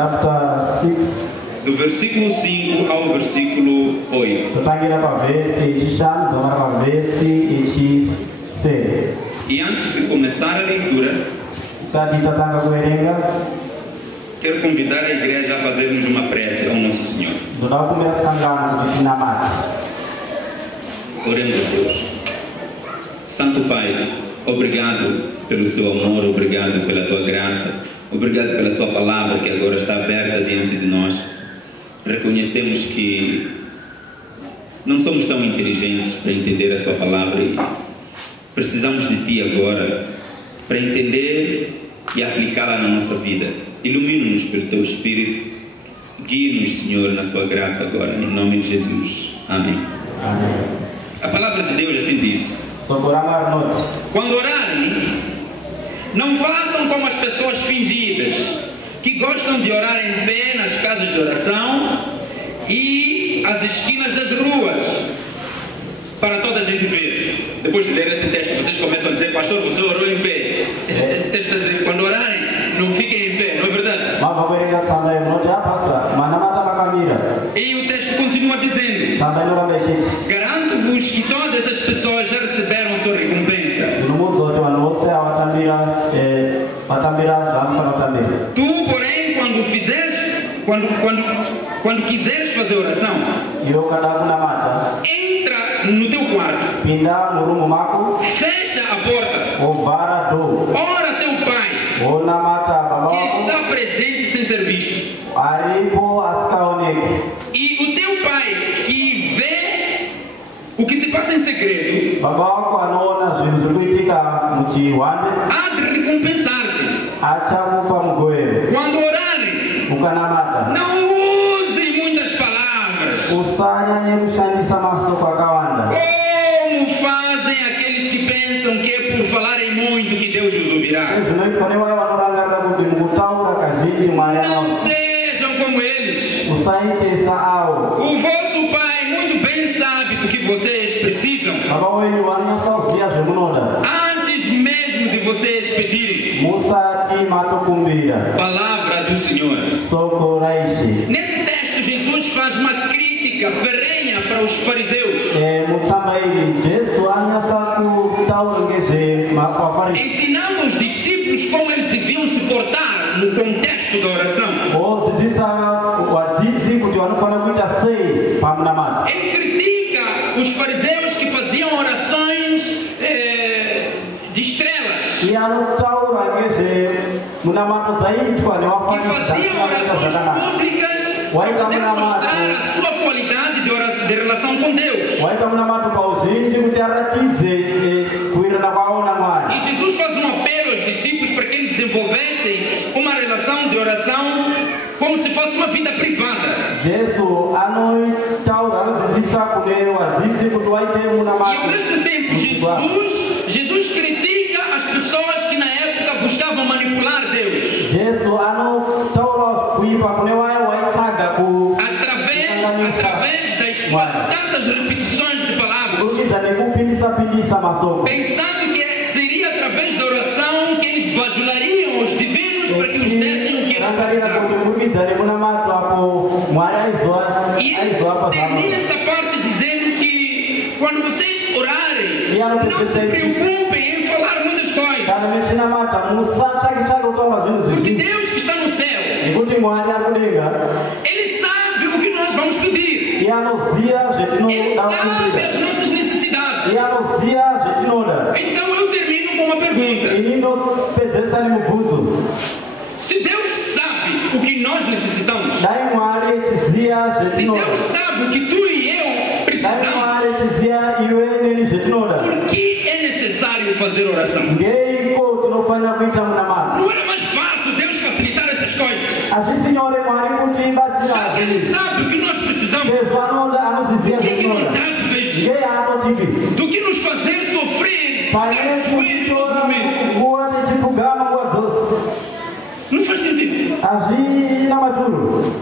chapter 6, do versículo 5 ao versículo 8. tutangira pa verse chishanu dzamara pa verse chisere. E antes de começar a leitura, Isati tatanga kuerenga, quero convidar a igreja a fazermos uma prece ao nosso Senhor. ndoda kumbira sangano kuti tinamati. Oremos a Deus. Santo Pai, obrigado pelo seu amor, obrigado pela tua graça, obrigado pela sua palavra que agora está aberta diante de nós. Reconhecemos que não somos tão inteligentes para entender a sua palavra e precisamos de ti agora para entender e aplicá-la na nossa vida. Ilumina-nos pelo teu Espírito, guia-nos, Senhor, na sua graça agora, em nome de Jesus. Amém. Amém. A palavra de Deus assim diz: Socorama noite. quando orarem, não façam como as pessoas fingidas, que gostam de orar em pé nas casas de oração e às esquinas das ruas, para toda a gente ver. Depois de ler esse texto, vocês começam a dizer: pastor, você orou em pé. Esse texto está dizendo: quando orarem, não fiquem em pé, não é verdade? Mas vamos ver que sandai noite a pastor, mas não mata para camira. E o texto continua dizendo: Sandai não vai mexer. garanto-vos que todas as pessoas já receberam sua recompensa. No mundo todo a nossa a watambira vamos para watambira. Tu, porém, quando quiseres fazer oração, Eu cada kuna mata. entra no teu quarto, Pinda murumu mako. fecha a porta, O vara do. ora teu pai, O na mata baba. que está presente sem ser visto. Aripo askaoneke. E o teu pai, que vê o que se passa em segredo, Baba wako anaona zvinhu zvirikuitika muchiwande. há de recompensar-te. Achakupa mgoero. Quando orarem, Ukanamata. não use muitas palavras, Usanyanye kushandisa masoko akawanda. como fazem aqueles que pensam que é por falarem muito que Deus os ouvirá. Zvinoitwa nevaya vanorangarira kuti mukutaura kazhinji Mwari Não anonzwa. sejam como eles. Usaitesa avo. O vosso pai muito bem sabe do que vocês precisam, Baba wenyu vanonyasoziya zvemunoda. antes mesmo de vocês pedirem. Musati matokumbira. Palavra do Senhor. Soko raishi. Nesse texto, Jesus faz uma crítica ferrenha para os fariseus, Mutsamba ili Jesu anyasa kutaura ngezve mafarisi. ensinando os discípulos como eles deviam se portar no contexto da oração. Odzidzisa wadzidzi kuti vanofana kuita sei pamunamata. Ele critica os fariseus que faziam orações de estrelas, Iye anotaura ngezve munamato dzaiitwa que nevafarisi faziam orações zvakanaka. públicas para demonstrar a sua qualidade de relação com Deus. Waita munamato pauzhinji kuti aratidze kuwirirana kwavo naMwari. E Jesus faz um apelo aos discípulos para que eles desenvolvessem uma relação de oração como se fosse uma vida privada. Jesu anotaura anodzidzisa kune wadzidzi kuti waite E ao munamato. mesmo tempo, Jesus critica as pessoas que na época buscavam manipular Deus Jesu anotaura kuipa kune waya waitaga ku através das suas tantas repetições de palavras, kuridza nekupindisa masoko. pensando que seria através da oração que eles bajulariam os divinos para que os dessem o que eles Rangarira precisavam. kuti kuridza nemunamato apo Mwari E ele aizoapa termina zvapo. essa parte dizendo que quando vocês orarem, não se preocupem em falar muitas coisas, Kana muchinamata musatsvake kutaura zvinhu porque zvizhinji. Deus que está no céu, Nekuti Mwari ari kudenga. Ele sabe o que nós vamos pedir, Iye anoziya Ele zvetinoda sabe kukumbira. as nossas necessidades. Iye anoziya zvetinoda. Então eu termino com uma pergunta: Ini ndopedzesa nemubvunzo. se Deus sabe o que nós necessitamos, Dai Mwari echiziya se zvetinoda. Deus sabe o que tu e eu Dai precisamos, Mwari echiziya iwe neni zvetinoda. por que é necessário fazer oração? Ngeiko tinofanira kuita munamato. Não era mais fácil Deus facilitar essas coisas? Hazvisi nyore Mwari kuti Já que Ele ibatsira. sabe o que nós precisamos, Sezvo anozviziya por que não zvetinoda. tanto fez Ngei anotipi. do que nos fazer sofrer, Pane ficar joelho todo kutitora momento? nguva tichipfugama nguva dzose. Não faz sentido. Hazvina maturo.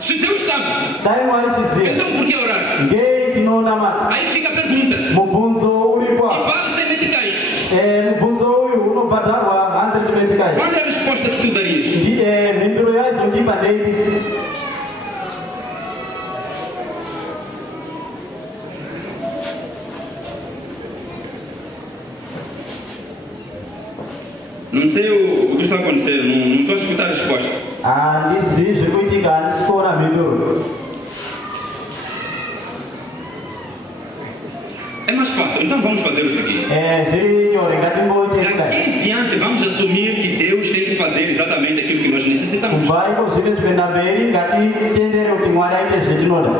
Se Deus sabe, Dai Mwari chiziya. então por que orar? Ngei tinonamata. Aí fica a pergunta: Mubvunzo uripo. e vale ser meticais? Mubvunzo uyu unobhadharwa 100 meticais. Qual é a resposta que tu darias? Mhinduro yacho ndipa David. Não sei o que está acontecendo, não estou a escutar a resposta. Handisi zvekuitika handisi kuona mhinduro. É mais fácil, então vamos fazer o seguinte. Zviri nyore, ngatimboite Daqui kudai. em diante vamos assumir que Deus tem que fazer exatamente aquilo que nós necessitamos. Kubva ikozvine zvikuenda mberi ngatitendere kuti Mwari aite zvetinoda.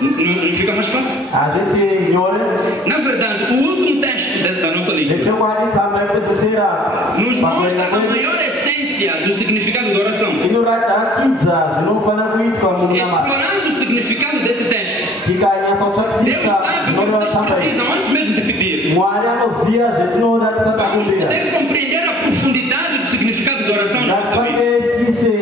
Não fica mais fácil? Hazvisi nyore. Na verdade, o último texto da nossa língua Nechokwadi tsamba yekupedzisira nos mostra a maior essência do significado da oração. inoratidza zvinofana kuitwa munhu namata. Explorando o significado desse texto, Tikanyatsa Deus kutsvakisisa sabe o que zvinoreva vocês tsamba iyi. precisam antes mesmo de pedir. Mwari anoziva zvetinoda tisati Vamos takumbira. poder compreender a profundidade do significado da oração na nossa vida. Ngatisanganisise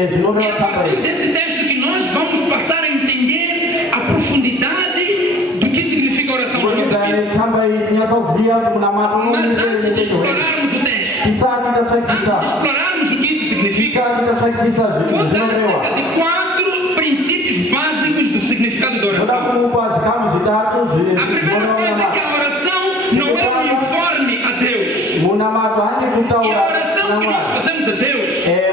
É zvinoreva a tsamba partir iyi. desse texto que nós vamos passar a entender a profundidade do que significa a oração na nossa vida. Tsamba iyi tinyatsoziva kuti munamato Mas antes de explorarmos o texto, tisati antes tatsvakisisa de explorarmos o que isso significa, tisati tatsvakisisa vou dar zvinoreva. cerca de 4 princípios básicos do significado da Toda oração. kumupa zvikamu zvitatu A primeira coisa é que a oração não é um informe a Deus. munamato handi E a kutaura oração que nós namwari. fazemos a Deus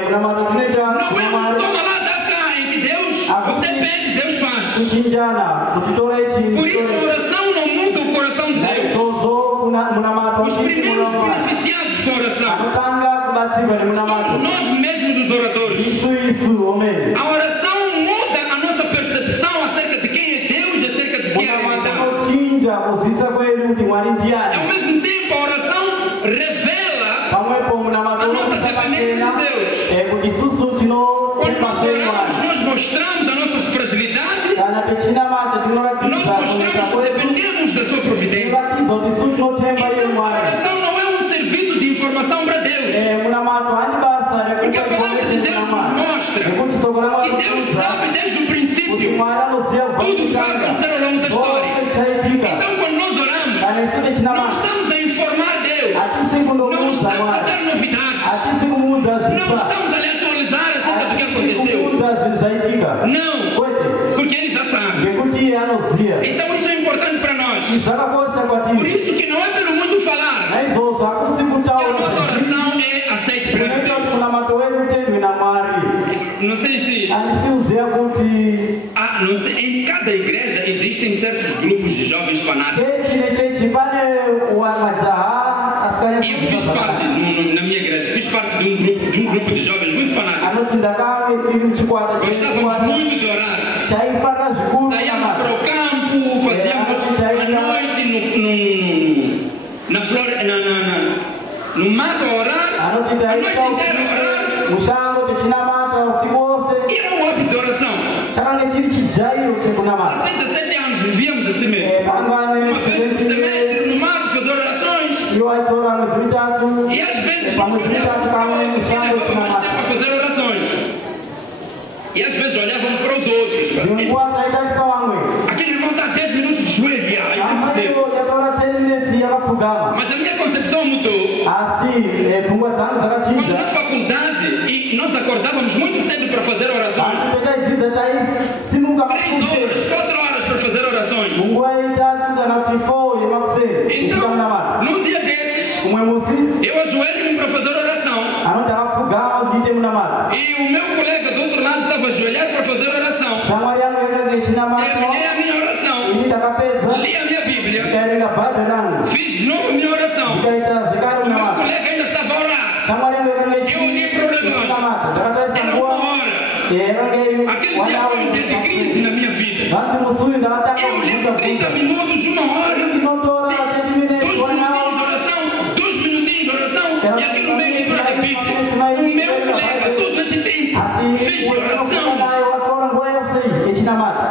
Munamato tinoita não é um namwari toma lá da cá em que Deus, você pede, Deus faz. kuchinjana kuti tora ichi Por isso a oração não muda o coração de Deus. naizvozvo munamato Os primeiros beneficiados com a oração anotanga kubatsirwa somos nemunamato nós mesmos os oradores. isu omene. A oração muda a nossa percepção acerca de quem é Deus e acerca de quem é a Munamato realidade. unochinja kuzivisa kwedu kuti Mwari Ao ndiani. mesmo tempo, a oração revela Pamwepo munamato a nossa dependência de Deus. kuti isusu Quando tinotepa nós sei oramos, Mwari. nós mostramos a nossa fragilidade, Kana techinamata nós tinoratidza mostramos que dependemos da sua providência. tiratidza kuti isusu tinotemba iye Então, a Mwari. oração não é um serviço de informação para Deus. Munamato handi basa Porque a palavra de Deus nos mostra rekuti soko que Deus sabe desde o kuti princípio Mwari anoziva tudo que vai acontecer ao longo da história. chaitika. Então, quando nós oramos, Kana isu não techinamata estamos a informar Deus, hatisi não kundomuudza estamos a Mwari, dar novidades, hatisi kumuudza não zvisva, estamos a lhe atualizar acerca do que hatisi aconteceu. kumuudza zvinhu zvaitika. Não, Kwete, porque Ele já sabe. ngekuti iye anoziva. Então, isso é importante para nós. Izvi zvakakosha Por kwatiri. isso que não é pelo muito falar Naizvozvo hakusi que a kutaura nossa oração é aceita perante kunoita kuti Deus. munamato wedu utendwe naMwari. Não sei se Handisi kuziva kuti não sei, em cada igreja existem certos grupos de jovens fanáticos. chechi nechechi pane majaha E eu fiz parte, na minha igreja, fiz parte de um grupo de jovens muito fanáticos. anoti ndakave muchikwata Gostávamos muito de orar. chaifarira zvikuru Saíamos para o campo, fazíamos a noite na floresta, no mato a orar, anoti a noite taita inteira a orar. mushango techinamata usiku wose. E era um hábito de oração. Chakanga chiri chijairo chekunamata. 16, 17 anos vivíamos assim mesmo. Pangane Uma vez por semestre, no mato, fazer orações. iwo aitora mwedzi mitatu E às vezes pamwedzi mitatu kamwe mushango levava mais tempo chekunamata. a fazer orações. E às vezes olhávamos para os outros. Dzimwe nguva taitarisa vamwe Aquele irmão está 10 minutos de joelho. Aí tem muito tempo. amaiyo yataura 10 minutes yakapfugama Mas a minha concepção mudou. asi pfungwa dzangu Quando dzakachinja. na faculdade, e nós acordávamos muito cedo para fazer orações. Asi petaidzidza taisimuka 3 horas, 4 horas para fazer orações. munguva itatu kana kuti 4 yemakuseni Então, munamata. num dia desses, Kumwe musi eu ajoelho-me para fazer oração. anoti akapfugama kuite munamata. E o meu colega do outro lado estava ajoelhado para fazer oração. Shamwari yangu yakanga ichinamata Terminei a minha oração. ini ndakapedza Li a minha Bíblia. ndikaerenga bhaibheri rangu Fiz de novo a minha oração. ndikaita zvekare O meu munamata. colega ainda estava a orar. Shamwari yangu yakanga Eu olhei para o relógio. ichinamata ndakatarisa Era nguva 1 hora. yakanga iri Aquele dia foi um dia de crise na minha vida. vanzi musui ndakatanga Eu li 30 minutos, 1 hora. inotora 10 minutes 2 minutinhos de oração. 2 minutinhos de oração. E aqui no meio entrou a Bíblia. O meu colega, todo esse tempo, fez de oração. watora nguva yose ichinamata.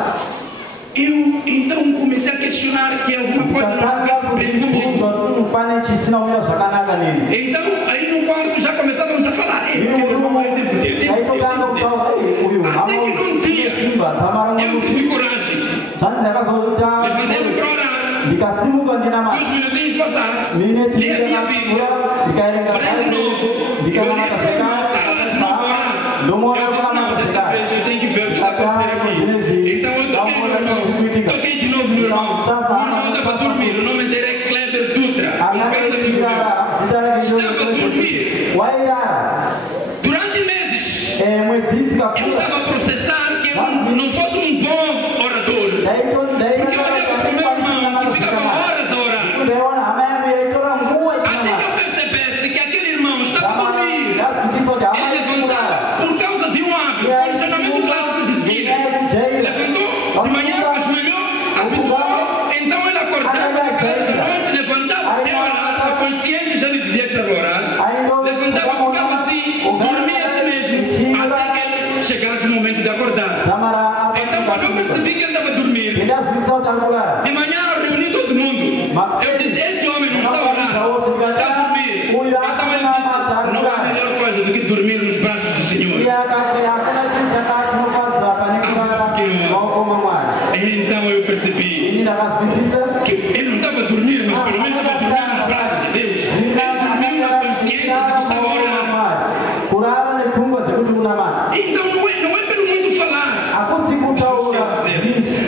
Eu então comecei a questionar que alguma coisa não estivesse bem comigo. pane chisina kumira zvakanaka nini. Então, aí no quarto já começávamos a falar. Ei, porque meu irmão aí tem que ter, tem que ter, taitotanga tem que ter. kutaura uyu Até que num dia, simba dzamara eu mwanusi tive coragem. zvati ndakazoita Levantei para orar. ndikasimuka ndinamata 2 minutinhos passaram. minutes Li a minha Bíblia. ndikaerenga Orei de novo. Eu olhei ndikanamata para o irmão, zvekare estava de novo a orar. ndomuona Eu disse, não, kunamata dessa Eu estava a processar que eu não fosse um bom orador. Porque eu olhava para o meu irmão que ficava horas a orar. Até que eu percebesse que aquele irmão estava a dormir. Ele levantava por causa de um hábito, condicionamento clássico de seguida. Levantou, de manhã, ajoelhou, habituou. Então ele acordava na casa da noite, levantava sem orar. A consciência já lhe dizia que estava a orar. Levantava, ficava assim, dormia assim mesmo, até que ele chegasse o momento de acordar. Então quando eu percebi que ele estava a dormir, de manhã eu reuni todo mundo. Eu disse, esse homem não está a orar, está a dormir. Então ele disse, não há melhor coisa do que dormir nos braços do Senhor. Então eu percebi que ele não estava a dormir, mas pelo menos estava a dormir nos braços de Deus. Ele dormiu na consciência de que estava a orar. Então não é pelo muito falar,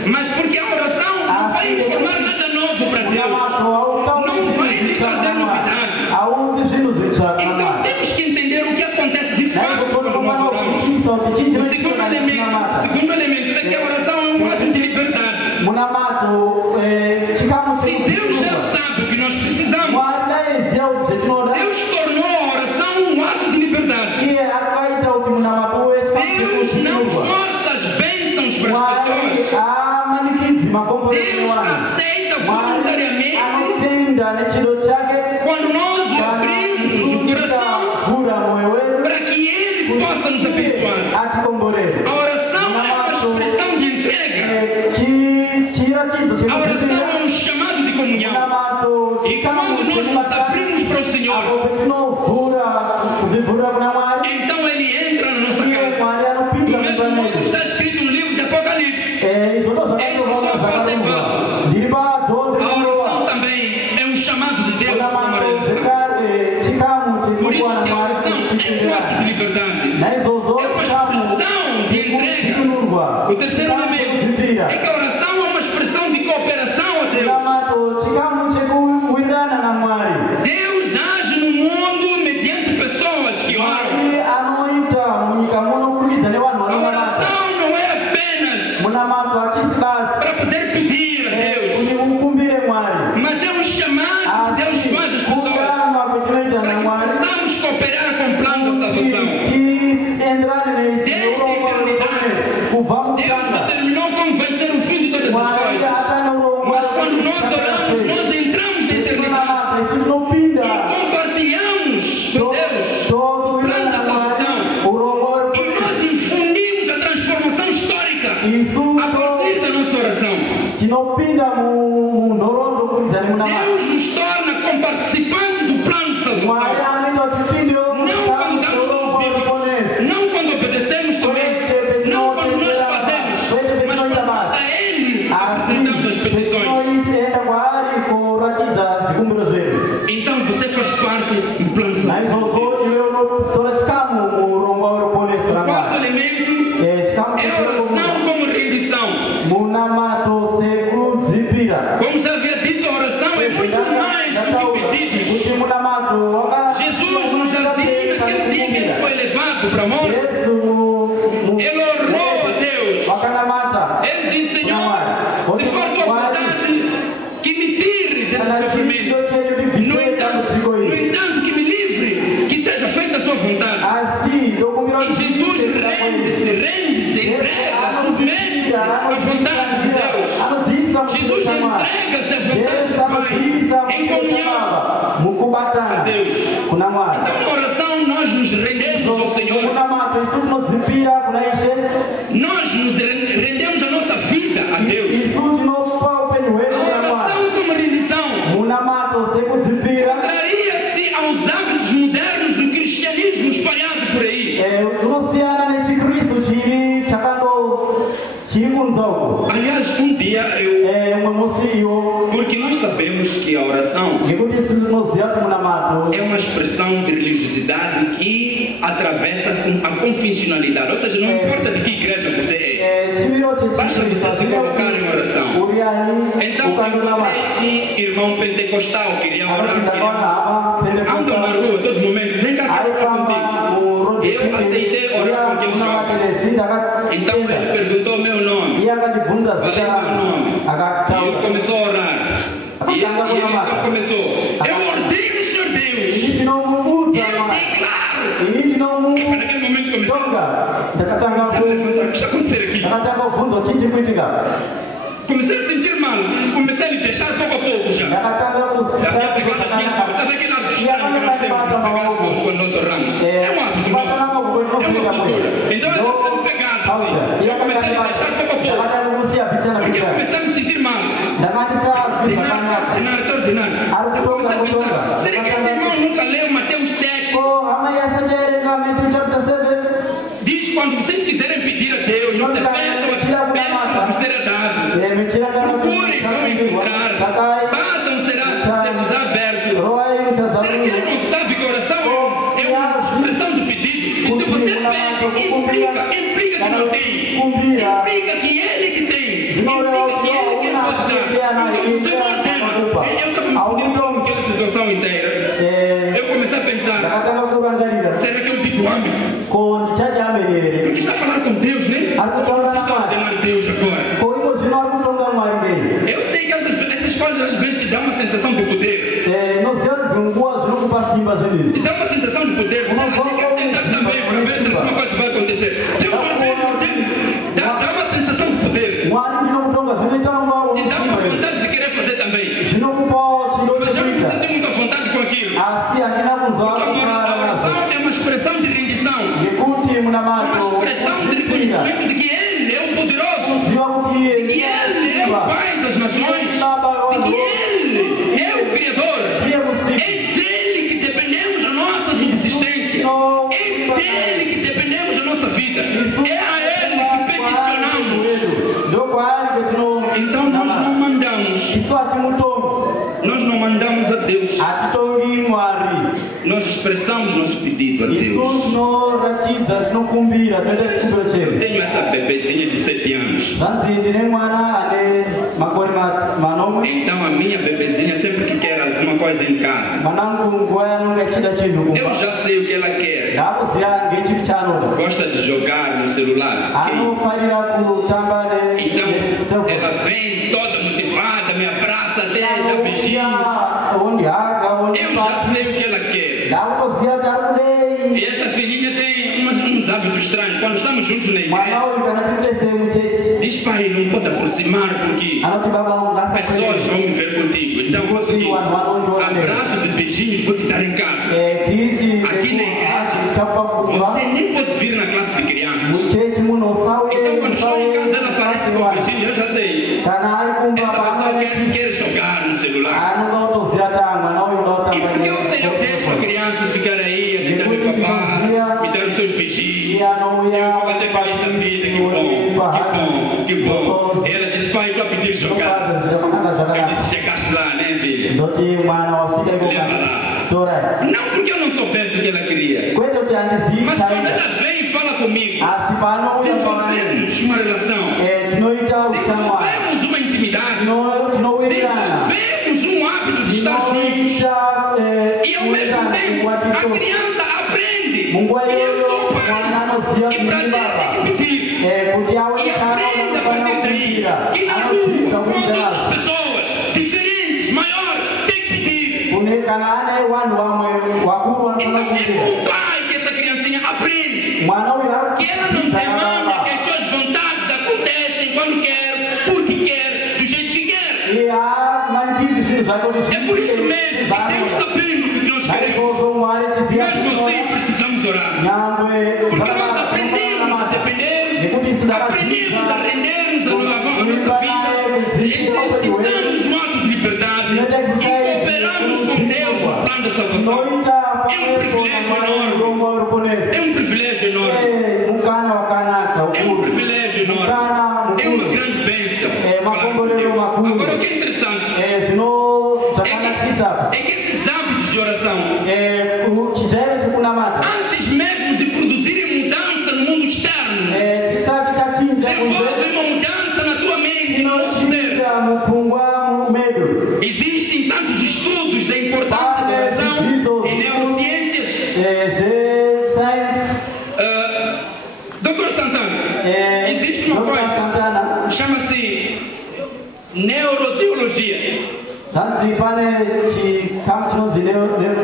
mas porque a oração não vai informar nada novo para Deus, não vai lhe trazer novidade. Então temos que entender o que acontece de fato quando nós oramos. O segundo elemento é que a oração é um ato de liberdade. Se Deus já sabe o que nós precisamos, Deus tornou a oração um ato de liberdade. Deus não força as bênçãos para as pessoas. Deus aceita voluntariamente quando nós abrimos o coração para que Ele possa nos abençoar. A oração é uma expressão de entrega. A oração é um chamado de comunhão. E quando nós nos abrimos para o Senhor, então Ele entra na nossa casa. Do mesmo modo está escrito no livro de Apocalipse. A oração também é um chamado de Deus para uma redenção. Por isso que a oração é um ato de liberdade. É uma expressão de entrega. O terceiro elemento é que a oração é uma expressão de cooperação a Deus. Deus age no mundo mediante pessoas que oram. A oração não é apenas para poder pedir a Deus, mas é um chamado que Deus faz às pessoas para que possamos cooperar com o plano da salvação. Desde a eternidade, Deus determinou como vai ser o fim de todas as coisas. Mas quando nós oramos, nós entramos na eternidade e compartilhamos com Deus o plano da salvação. E nós infundimos a transformação histórica a partir da nossa oração. Deus nos torna comparticipantes do plano de salvação. Não quando damos os bíblicos, não quando obedecemos somente, não quando nós fazemos, mas quando nós a Ele apresentamos as petições. Então você faz parte do plano de salvação. O quarto elemento é a oração como rendição. Como já havia dito, a oração é muito mais do que pedidos. Jesus no jardim, naquele dia que ele foi levado para a morte, ele orou a Deus. Ele disse, Senhor, se for tua vontade, que me tire desse sofrimento. No entanto, que me livre, que seja feita a sua vontade. E Jesus rende-se, entrega, submete-se à vontade de Deus. Jesus entrega-se à vontade do Pai em comunhão a Deus. Então na oração nós nos rendemos ao Senhor. Nós nos rendemos a nossa vida a Deus. A oração como rendição contraria-se aos hábitos modernos do cristianismo espalhado por aí. Aliás, um dia porque nós sabemos que a oração é uma expressão de religiosidade que atravessa a confessionalidade, ou seja, não importa de que igreja você é, basta você se colocar em oração. Então, um irmão pentecostal queria orar, anda na rua todo momento, vem cá, quero falar contigo. eu aceitei orar com aquele jovem. Então ele perguntou o meu nome. Falei meu nome. E ele começou a orar. E ele então começou: eu ordeno o Senhor Deus. E ele declarou. E naquele momento começou: o que está acontecendo aqui? Comecei a sentir mal, comecei a me deixar pouco a pouco já. Já havia pegado as minhas mãos. Estava aquele hábito estranho que nós temos de pegar as mãos quando nós oramos. É um hábito nosso, é uma cultura. Então eu estava pegado assim. Eu comecei a me deixar pouco a pouco. Porque eu comecei a me sentir mal. Ordinar. Eu comecei a pensar: será que esse irmão nunca leu Mateus 7? Diz: quando vocês quiserem pedir a Deus, vocês peçam que será dado. Procurem para encontrar. Batam, será-vos aberto. Será que ele não sabe que a oração é uma expressão do pedido? E se você pede, implica que não tem. Implica que ele que tem. Implica que ele pode dar. Então o Senhor tem. Eu estava me sentindo com aquela situação inteira. Eu comecei a pensar: será que eu digo amém? Porque está falando com Deus, né? Você está ordenando Deus agora. Eu sei que essas coisas às vezes te dão uma sensação de poder. Te dá uma sensação de poder. Você quer tentar também para ver se alguma coisa vai acontecer. Deus dá uma sensação de poder. Te dá uma vontade de querer fazer também. Mas eu me senti muito à vontade com aquilo. Porque a oração é uma expressão de rendição. Uma expressão de reconhecimento de que Ele é o poderoso. De que Ele é o Pai das nações. De que Ele é o Criador. É dele que dependemos da nossa subsistência. É dele que dependemos da nossa vida. É a Ele que peticionamos. Então nós não mandamos. Nós não mandamos a Deus. Nós expressamos nosso pedido a Deus. Eu tenho essa bebezinha de 7 anos. Então a minha bebezinha sempre que quer alguma coisa em casa, eu já sei o que ela quer. Gosta de jogar no celular. Então ela vem toda motivada, me abraça, dá beijinhos. Eu já sei o que ela quer. E essa filhinha tem uns hábitos estranhos. Quando estamos juntos na igreja, diz: pai, não pode aproximar porque pessoas vão me ver contigo. Então vou seguir. Abraços e beijinhos vou te dar em casa. Aqui na igreja você nem pode vir na classe de crianças. Então quando estou em casa ela aparece com beijinho, eu já sei. Essa pessoa quer jogar no celular. E porque eu sei, eu deixo a criança ficar aí, a tentar meu papá, me dar os seus beijinhos. Eu vou bater feliz da vida, que bom, que bom. Ela disse: pai, eu pedi jogar. Eu disse: chegaste lá, né, filha? Leva lá. Não porque eu não soubesse o que ela queria, mas quando ela vem e fala comigo, se desenvolvemos uma relação, se desenvolvemos uma intimidade, se desenvolvemos um hábito de estar juntos, e ao mesmo tempo a criança aprende. E eu sou pai, e para Deus tem que pedir. E aprende a partir daí que na rua, com as outras pessoas diferentes, maiores, tem que pedir. Então é com o pai que essa criancinha aprende. Que ela não demanda que as suas vontades acontecem quando quer, porque quer, do jeito que quer. É por isso mesmo que Deus sabendo o que nós queremos. Mesmo assim precisamos orar. Porque nós aprendemos a depender, aprendemos a render-nos a nossa vida, exercitamos um ato de liberdade e cooperamos com Deus no plano da salvação. É um privilégio enorme. É um privilégio enorme. É um privilégio enorme. É uma grande bênção. Agora o que é interessante é que esses hábitos de oração, antes mesmo de produzirem mudança no mundo externo, desenvolvem uma mudança na tua mente e no nosso ser. Existem tantos estudos da importância da oração em neurociências. existe uma coisa, chama-se neuroteologia.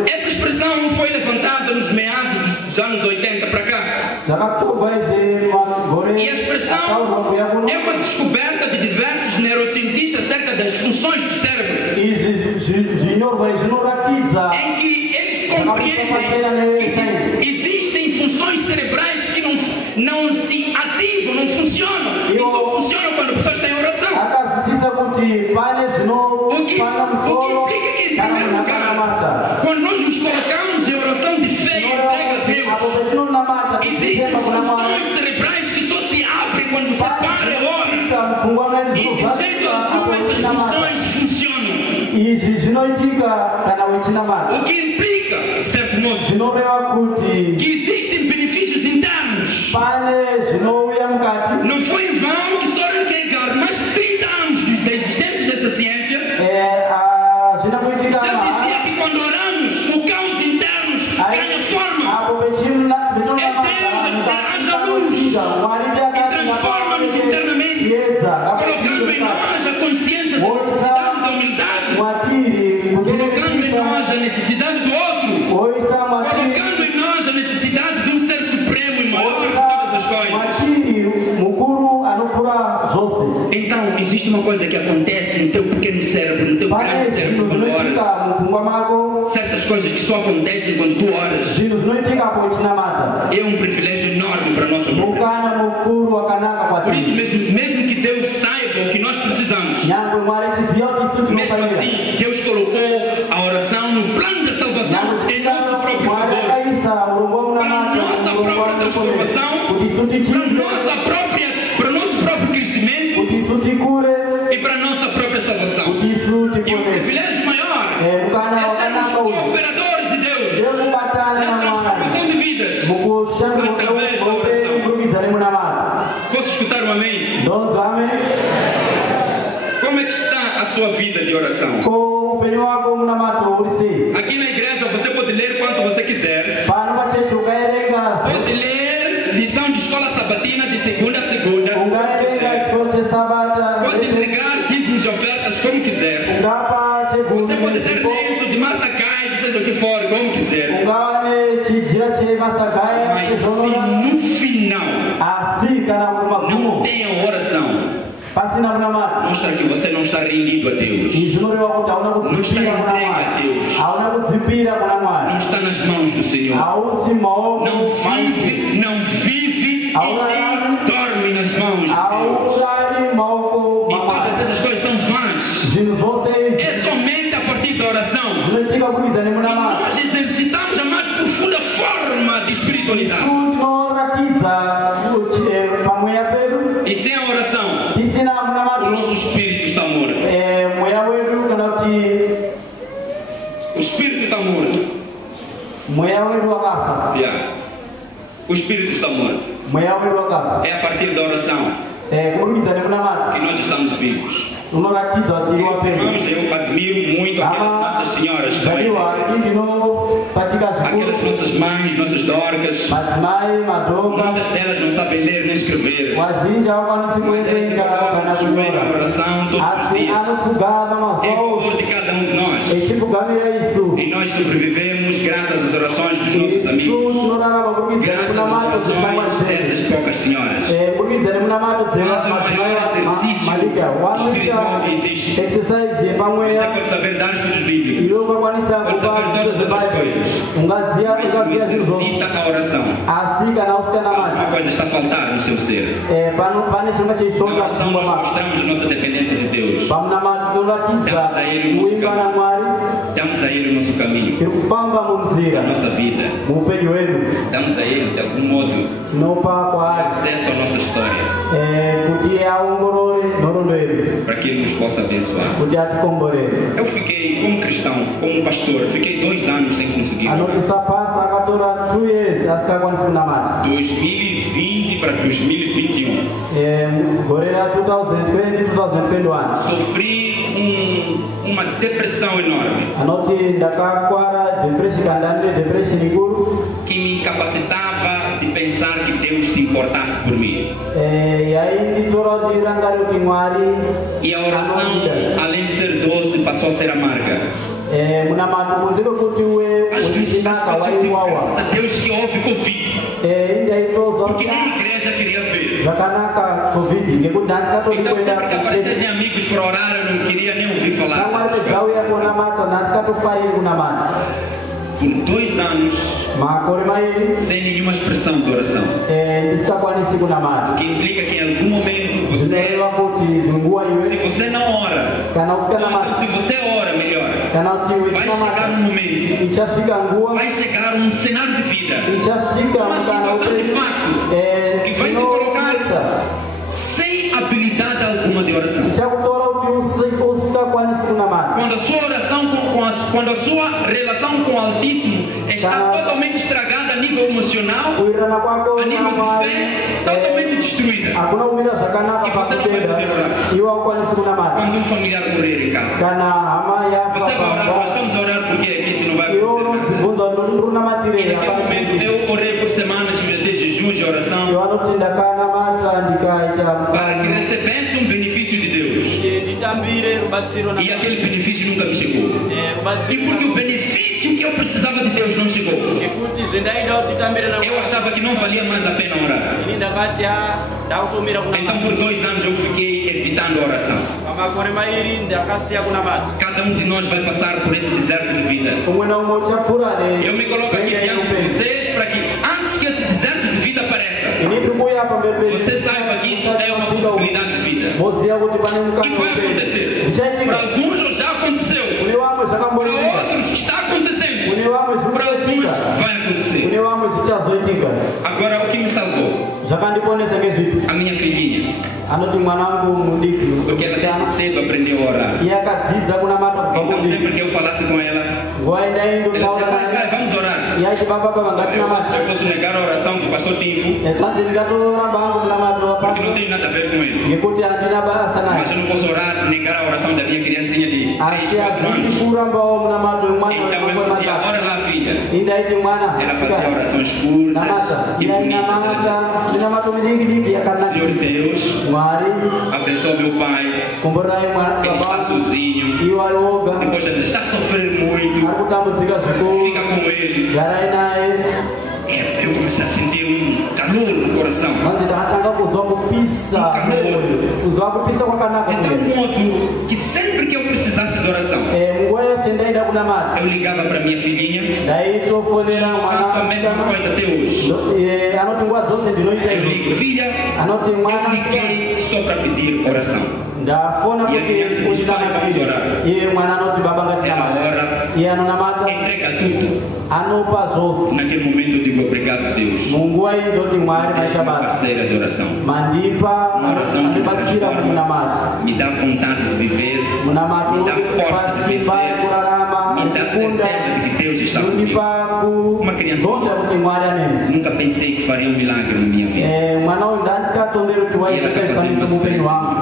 Essa expressão foi levantada nos meados dos anos 80 para cá. E a expressão é uma descoberta de diversos neurocientistas acerca das funções do cérebro, em que eles compreendem que existem funções cerebrais que não se ativam, não funcionam, e só funcionam quando a pessoa está em oração. O que implica que, em primeiro lugar, quando nós nos colocamos em oração de fé e entrega a Deus, existem funções cerebrais que só se abrem quando você para e ora. E de jeito algum essas funções funcionam. O que implica, de certo modo, que existem benefícios internos. Não foi em vão que Søren Kierkegaard, mais de 30 anos da existência dessa ciência, já dizia que quando oramos, o caos interno ganha forma. É Deus a dizer, haja luz, e transforma-nos internamente, colocando em nós a consciência da necessidade da humildade, colocando em nós a necessidade do outro, colocando em nós a necessidade de um ser supremo e maior que todas as coisas. Então, existe uma coisa que acontece no teu pequeno cérebro, no teu grande cérebro, quando oras. Certas coisas que só acontecem quando tu oras. É um privilégio enorme para a nossa vida. Por isso, mesmo que Deus saiba o que nós precisamos, mesmo assim, Deus colocou a oração no plano da salvação em nosso próprio favor, para a nossa própria transformação, para o nosso próprio crescimento e para a nossa própria salvação. E o privilégio maior é sermos cooperadores de Deus na transformação de vidas através da oração. Posso escutar um amém? Como é que está a sua vida de oração? Aqui na igreja você pode ler quanto você quiser. Pode ler lição de escola sabatina de segunda a segunda. Pode entregar dízimos e ofertas como quiser. Você pode ter dentro de Mastercard, seja o que for, como quiser. Mas se no final não tem a oração, mostra que você não está rendido a Deus, não está entregue a Deus, não está nas mãos do Senhor, não vive e nem dorme nas mãos de Deus. E todas essas coisas são vãs. É somente a partir da oração que nós exercitamos a mais profunda forma de espiritualidade. E sem a oração, o nosso espírito está morto. O espírito está morto. O espírito está morto. É a partir da oração que nós estamos vivos. Irmãos, eu admiro muito aquelas nossas senhoras, aquelas nossas mães, nossas dorcas. Muitas delas não sabem ler nem escrever, mas elas se colocam no joelho na oração todos os dias, em favor de cada um de nós. E nós sobrevivemos graças às orações dos nossos amigos, graças às orações dessas poucas senhoras. Fazem o maior exercício espiritual que existe. Você pode saber dar estudos bíblicos, pode saber todas as outras coisas, mas se não exercita a oração, alguma coisa está a faltar no seu ser. Na oração nós mostramos a nossa dependência de Deus, damos a Ele o nosso caminho, damos a Ele o nosso caminho, a nossa vida, damos a Ele de algum modo acesso à nossa história, para que Ele nos possa abençoar. Eu fiquei, como cristão, como pastor, fiquei 2 anos sem conseguir. 2020 para 2021. Sofri uma depressão enorme anoti ndakakwara depression ikulu que me incapacitava de pensar que Deus se importasse por mim. e aí nditora dirangari kuti Mwari E a oração, além de ser doce, passou a ser amarga. muna matu kunzebe kuti we As pessoas uzinaka têm waiwawa graças a Deus que houve Covid, indaitoza porque nem a igreja queria ver. zvakanaka covid ngekuti Então sempre que handisatokuenda aparecessem amigos para orar, eu não queria nem ouvir falar. namwari dessas dzauya coisas. kunamata handisatofariri kunamata Por 2 anos, makore mairi sem nenhuma expressão de oração. ndisikakwanisi kunamata Que implica que em algum momento você, zvinoreva kuti dzinguva se iwe você não ora, kana ou então usikanamata se você ora melhor, kana kuti iwe vai chegar chinamata um momento, ichasvika nguva vai chegar um cenário de vida, ichasvika uma situação de fato, que vai te colocar sem habilidade alguma de oração. ichakutora kuti usikakwanisi kunamata Quando a sua oração, quando a sua relação com o Altíssimo está totalmente estragada a nível emocional, kuirana kwako a nível de fé, totalmente destruída. hakuna kumira zvakanaka E você não vai pakutenda poder orar. iwe aukwanisi kunamata Quando um familiar morrer em casa, kana hama você vai orar, nós yafa estamos a orar porque isso não vai iwe acontecer. unodzibvunza kuti runamatire E naquele momento eu orei por semanas, tive até jejuns de oração, iwe anoti ndakanamata ndikaita para que recebesse um benefício de Deus. nditambire rubatsiro E aquele benefício nunca me chegou. E porque o benefício que eu precisava de Deus não chegou, ngekuti zvendaida kuti nditambire eu achava que não valia mais a pena orar. ini ndakati ndakutomira Então por 2 anos eu fiquei evitando a oração. pamakore mairi ndakasiya kunamata Cada um de nós vai passar por esse deserto de vida. umwe naumwe uchapfuura Eu me coloco aqui diante de vocês para que antes que esse deserto de vida apareça, ini ndikuya pamberi você saiba que isso é uma possibilidade de vida. moziya kuti pane E vai acontecer. Para zvichaitika alguns já aconteceu. kune vamwe Para zvakamboitika outros está acontecendo. kune vamwe Para alguns zvirikuitika vai acontecer. kune vamwe zvichazoitika Agora o que me salvou? zvakandiponesa ngezvipi A minha filhinha. anoti mwanangu mudiki Porque ela desde cedo aprendeu a orar. iye akadzidza kunamata kubva Então kudiki sempre que eu falasse com ela, nguva ela dizia, indaindotaura pai, naye vamos orar. iye achibaba Eu ngatinamata posso negar a oração do pastor Tinfo, tanzi ndingatoramba hangu kunamata porque wapasi não tem nada a ver com ele. ngekuti handina basa Mas naye eu não posso orar, negar a oração da minha criancinha de 3, asi 4 hazviti anos. kurambawo munamato wemwana Então eu dizia, wemakore ora lá, filha. indaiti mwana Ela fazia orações curtas namata e bonitas. Ela inainamata dizia, minamato midikidiki Senhor yakanakisa Deus, mwari abençoa meu pai. kumburai Ele está baba sozinho. iwo ari woga Depois ele está a sofrer muito. ari kutambudzika zvikuru Fica com ele. garai naye Eu comecei a sentir um calor no coração. manzi ndakatanga kuzwa kupisa kuzwa kupisa kwakanaka De tal modo que sempre que eu precisasse de oração, munguva yose ndaida kunamata eu ligava para minha filhinha. ndaitofonera Faço a mesma coisa até hoje. anoti nguva dzose ndinoita Eu izvi ligo, filha, anoti eu mwana liguei só para pedir oração. ndafona E a criança diz, pai, vamos orar. iye mwana anoti baba Ela ngatinamata ora, iye anonamata entrega tudo. anopa zvose Naquele momento eu digo obrigado, Deus. munguva iyi ndoti mwari És maisha uma basa parceira de oração. mandipa Uma oração que me andibatsira transforma, munamata me dá vontade de viver, munamata me dá força de unondipa vencer, kurarama me dá kufunda certeza de que Deus está comigo. undipa Uma criança. kugonda kuti mwari anene Nunca pensei que faria um milagre na minha vida. mwana uyu ndandisingatomberi kuti waiita zvifananiso muupenyu hwangu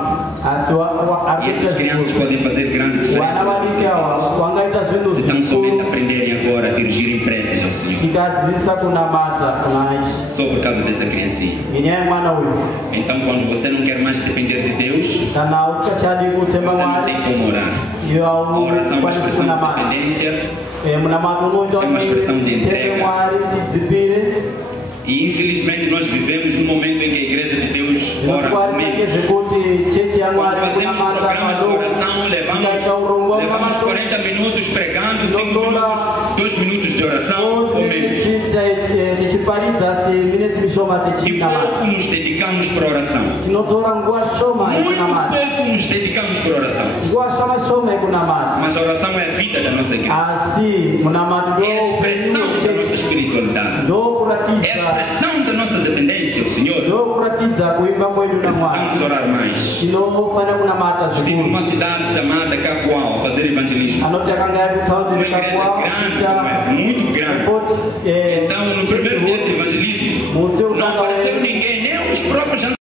asi E essas crianças podem fazer grande vana diferença. vadiki ava wangaita zvinhu Se tão somente zvikuru aprenderem agora a dirigirem preces ao Senhor. tikadzidzisa kunamata kuna ichi Só por causa dessa criancinha. nenyaya yemwana uyu Então, quando você não quer mais depender de Deus, kana usingachadi kutemba você não mwari tem como orar. iyo A oração é uma haukwanisi expressão de kunamata dependência. munamata unoita É uma expressão de kuti entrega. teme mwari tidzipire E infelizmente nós vivemos num momento em que a Igreja de Deus ora zvinotwarisa menos. ngezvekuti chechi yamwari Quando fazemos kunamata programas de oração, ikaita urongwa levamos munamato 40 minutos pregando, 5 minutos, 2 minutos de oração ou menos. tichiparidza asi minetsi mishoma E techinamata pouco nos dedicamos para a oração. tinotora nguva shoma Muito yekunamata pouco nos dedicamos para a oração. nguva shoma shoma yekunamata Mas a oração é a vida da nossa igreja. asi munamata É a expressão da nossa espiritualidade. É a ndokuratidza expressão da nossa dependência ao Senhor. ndokuratidza kuimba kwedu namwari Precisamos orar mais. tinofanira kunamata Estive zvikuru numa cidade chamada Cacoal a fazer evangelismo. anoti akanga ari kutaundi Uma igreja grande, mas muito grande. Então, no primeiro dia de evangelismo, musi não wekutanga apareceu ninguém, nem os próprios